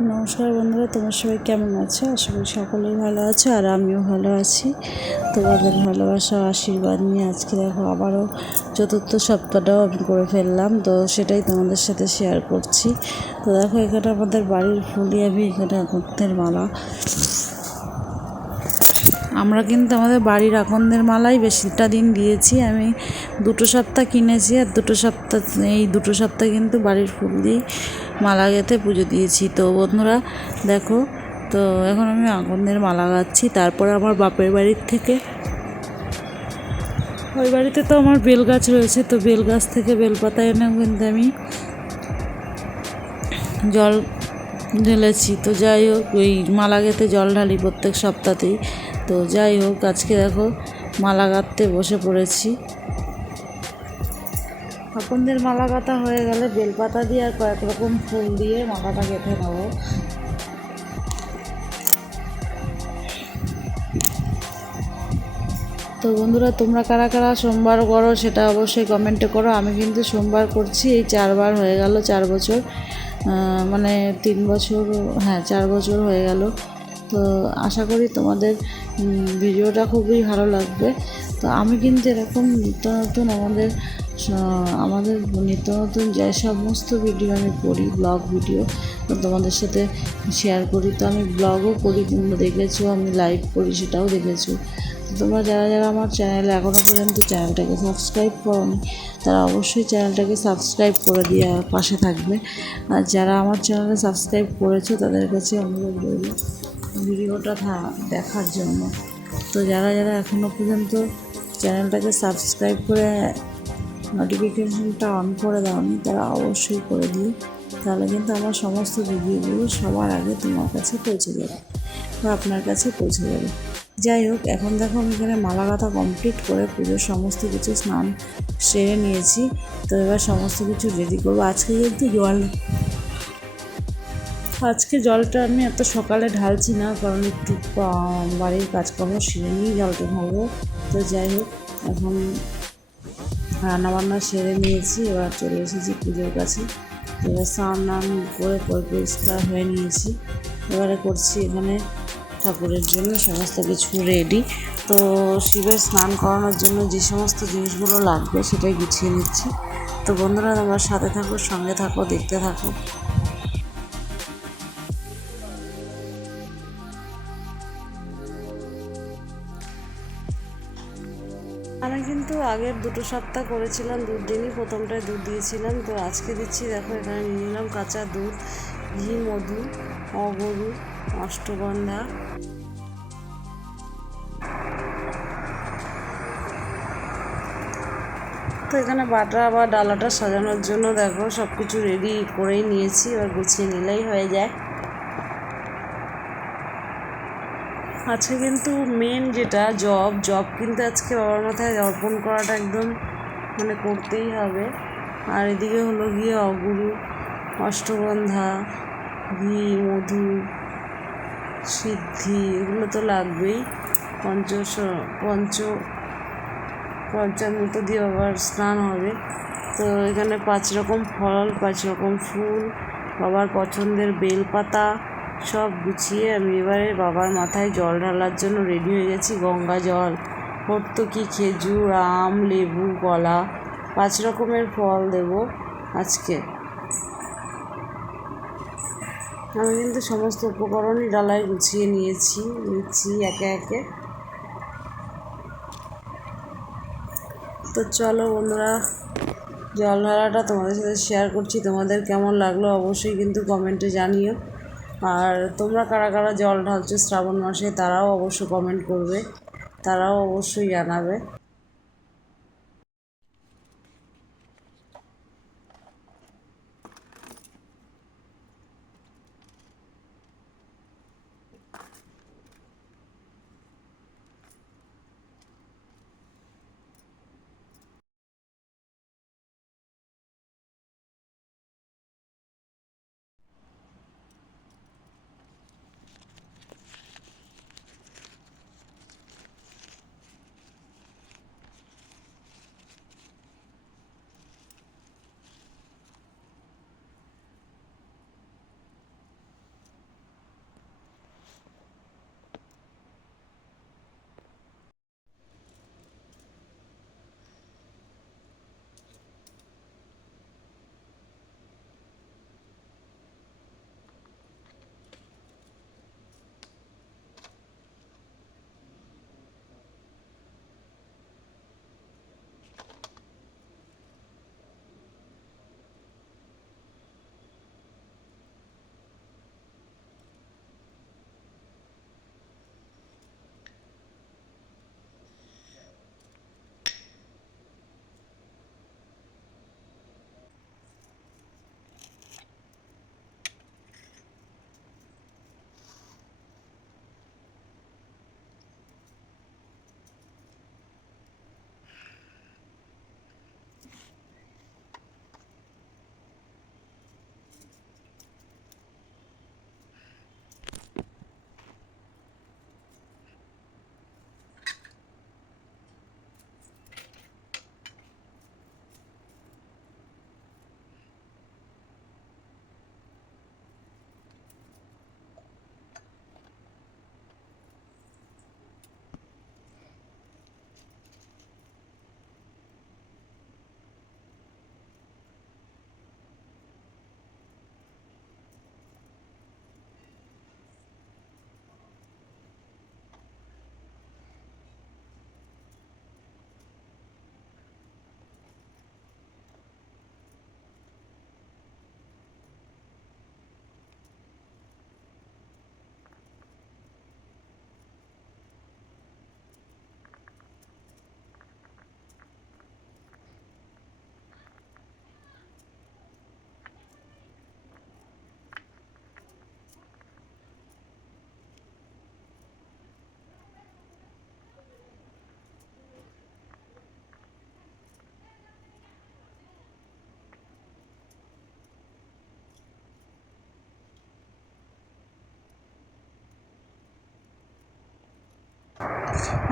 নমস্কার বন্ধুরা, তোমরা সবাই কেমন আছো? আশা করি সকলেই ভালো আছো আর আমিও ভালো আছি। তোমাদের ভালোবাসা আশীর্বাদ নিয়ে আজকে দেখো আবারও চতুর্থ সপ্তাহটাও আমি করে ফেললাম, তো সেটাই তোমাদের সাথে শেয়ার করছি। তো দেখো এখানে আমাদের বাড়ির ফুলই আমি এখানে আকন্দের মালা, আমরা কিন্তু আমাদের বাড়ির আকন্দের মালাই বেশিটা দিন দিয়েছি। আমি 2 সপ্তাহ কিনেছি আর 2 সপ্তাহ কিন্তু বাড়ির ফুল দিয়ে মালা গেঁথে পুজো দিয়েছি। তো বন্ধুরা দেখো, তো এখন আমি আকন্দের মালা গাচ্ছি। তারপরে আমার বাপের বাড়ির থেকে, ওই বাড়িতে তো আমার বেল গাছ রয়েছে, তো বেল গাছ থেকে বেলপাতা এনে কিন্তু আমি জল ঢেলেছি। তো যাই হোক, ওই মালা গেঁথে জল ঢালি প্রত্যেক সপ্তাহতেই। তো যাই হোক, আজকে দেখো মালা গাঁথতে বসে পড়েছি। আকন্দের মালা গাঁথা হয়ে গেলে বেলপাতা দিয়ে আর কয়েক রকম ফুল দিয়ে মালাটা গেঁথে নেবো। তো বন্ধুরা, তোমরা কারা কারা সোমবার করো সেটা অবশ্যই কমেন্টে করো। আমি কিন্তু সোমবার করছি, এই 4বার হয়ে গেল, 4 বছর, মানে 3 বছর, হ্যাঁ 4 বছর হয়ে গেল। তো আশা করি তোমাদের ভিডিওটা খুবই ভালো লাগবে। তো আমি কিন্তু এরকম নিত্য নতুন আমাদের নিত্য নতুন যে সমস্ত ভিডিও আমি করি, ব্লগ ভিডিও, তো তোমাদের সাথে শেয়ার করি। তো আমি ব্লগও করি, তোমরা দেখেছো, আমি লাইভ করি সেটাও দেখেছো। তো তোমরা যারা যারা আমার চ্যানেলে এখনও পর্যন্ত চ্যানেলটাকে সাবস্ক্রাইব করোনি, তারা অবশ্যই চ্যানেলটাকে সাবস্ক্রাইব করে দিয়ে পাশে থাকবে। আর যারা আমার চ্যানেলে সাবস্ক্রাইব করেছো তাদের কাছে অনুরোধ রইল ভিডিওটা দেখার জন্য। তো যারা যারা এখনও পর্যন্ত চ্যানেলটাকে সাবস্ক্রাইব করে নোটিফিকেশনটা অন করে দাওনি, তারা অবশ্যই করে দিও। তাহলে কিন্তু আমার সমস্ত ভিডিওগুলো সবার আগে তোমার কাছে পৌঁছে যাবে বা আপনার কাছে পৌঁছে যাবে। যাই হোক, এখন দেখো আমি এখানে মালা গাঁথা কমপ্লিট করে পুজোর সমস্ত কিছু স্নান সেরে নিয়েছি। তো এবার সমস্ত কিছু রেডি করবো। আজকে জলটা আমি এত সকালে ঢালছি না, কারণ একটু বাড়ির কাজকর্ম সেরে নিয়েই জলটা ঢালবো। তো যাই হোক, এখন রান্নাবান্না সেরে নিয়েছি, এবার চলে এসেছি পুজোর কাছে। এবার স্নান করে পরিষ্কার হয়ে নিয়েছি। এবারে করছি এখানে ঠাকুরের জন্য সমস্ত কিছু রেডি। তো শিবের স্নান করানোর জন্য যে সমস্ত জিনিসগুলো লাগবে সেটাই গুছিয়ে নিচ্ছি। তো বন্ধুরা, তোমরা সাথে থাকো, সঙ্গে থাকো, দেখতে থাকো। আমি কিন্তু আগের 2 সপ্তাহ করেছিলাম, 2 দিনই প্রথমটায় দুধ দিয়েছিলাম। তো আজকে দিচ্ছি, দেখো এখানে নিয়ে নিলাম কাঁচা দুধ, ঘি, মধু, অগরু, অষ্টগন্ধা। তো এখানে বাটা বা ডালাটা সাজানোর জন্য দেখো সব কিছু রেডি করেই নিয়েছি, এবার গুছিয়ে নিলেই হয়ে যায়। আজকে কিন্তু মেন যেটা জব কিন্তু আজকে বাবার মাথায় অর্পণ করাটা একদম মানে করতেই হবে। আর এদিকে হলো গিয়ে অগুরু, অষ্টগন্ধা, ঘি, মধু, সিদ্ধি, এগুলো তো লাগবেই। পঞ্চামৃত দিয়ে বাবার স্নান হবে। তো এখানে 5 রকম ফল, 5 রকম ফুল, বাবার পছন্দের বেলপাতা সব গুছিয়ে আমি এবারে বাবার মাথায় জল ঢালার জন্য রেডি হয়ে গেছি। গঙ্গা জল, হর্তকি, খেজুর, আম, লেবু, কলা, 5 রকমের ফল দেব আজকে। আমি কিন্তু সমস্ত উপকরণই ডালায় গুছিয়ে নিচ্ছি একে একে। তো চলো বন্ধুরা, জল ঢালাটা তোমাদের সাথে শেয়ার করছি। তোমাদের কেমন লাগলো অবশ্যই কিন্তু কমেন্টে জানিও। আর তোমরা কারা কারা জল ঢালছো শ্রাবণ মাসে, তারাও অবশ্য কমেন্ট করবে, তারাও অবশ্যই জানাবে।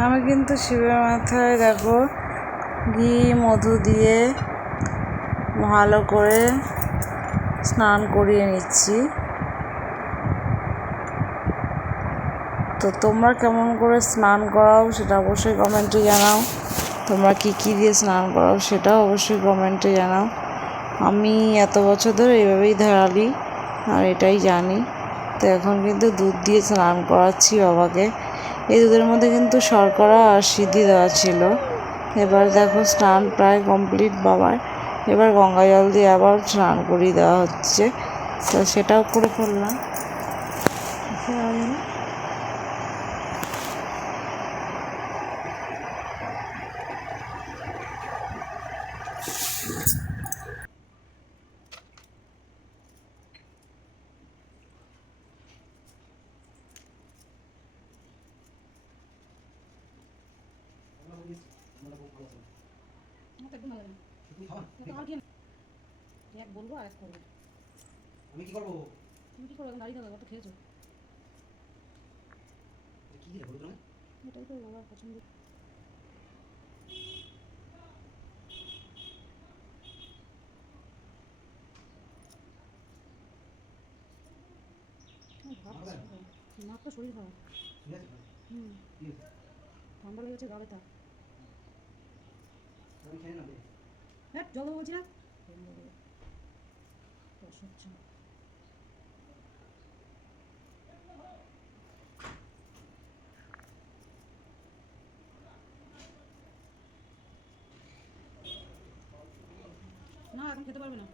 আমি কিন্তু শিবের মাথায় দেখো ঘি মধু দিয়ে ভালো করে স্নান করিয়ে নিচ্ছি। তো তোমরা কেমন করে স্নান করাও সেটা অবশ্যই কমেন্টে জানাও। তোমরা কী কী দিয়ে স্নান করাও সেটাও অবশ্যই কমেন্টে জানাও। আমি এত বছর ধরে এইভাবেই ধারালি আর এটাই জানি। তো এখন কিন্তু দুধ দিয়ে স্নান করাচ্ছি বাবাকে। এই দুধের মধ্যে কিন্তু শর্করা আর সিদ্ধি দেওয়া ছিল। এবার দেখো স্নান প্রায় কমপ্লিট বাবার। এবার গঙ্গা জল দিয়ে আবার স্নান করিয়ে দেওয়া হচ্ছে। তো সেটাও করে ফেললাম। বলবো আর করবো আমি কি করবো? তুমি কি করবো? দাঁড়িয়ে থাকো, তো খেয়েছো। কি দিলে বলো না? এটাই তো বাবার পছন্দ। মার তো শরীর খারাপ। ঠান্ডা লেগেছে, গা ব্যথা। হ্যাঁ জল দেবো বলছি না। অসহ্য। না এখন খেতে পারবে না,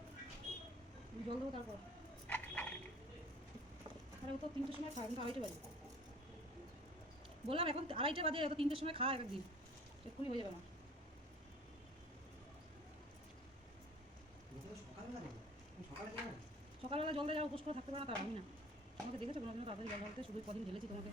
জল দেবো তারপর। আরে ও তো 3টের সময় খায়, এখন তো 2:30 বাজে। বললাম এখন 2:30 বাজে, ও তো 3টের সময় খায় একদিন, এক্ষুনি হয়ে যাবে না। সকালবেলা জল দেওয়া উপোস করে থাকতে পারে না, তার আমি না। আমাকে দেখেছো কোনোদিনও তাড়াতাড়ি জল ঢালতে? শুধু কদিন ঢেলেছি তোমাকে।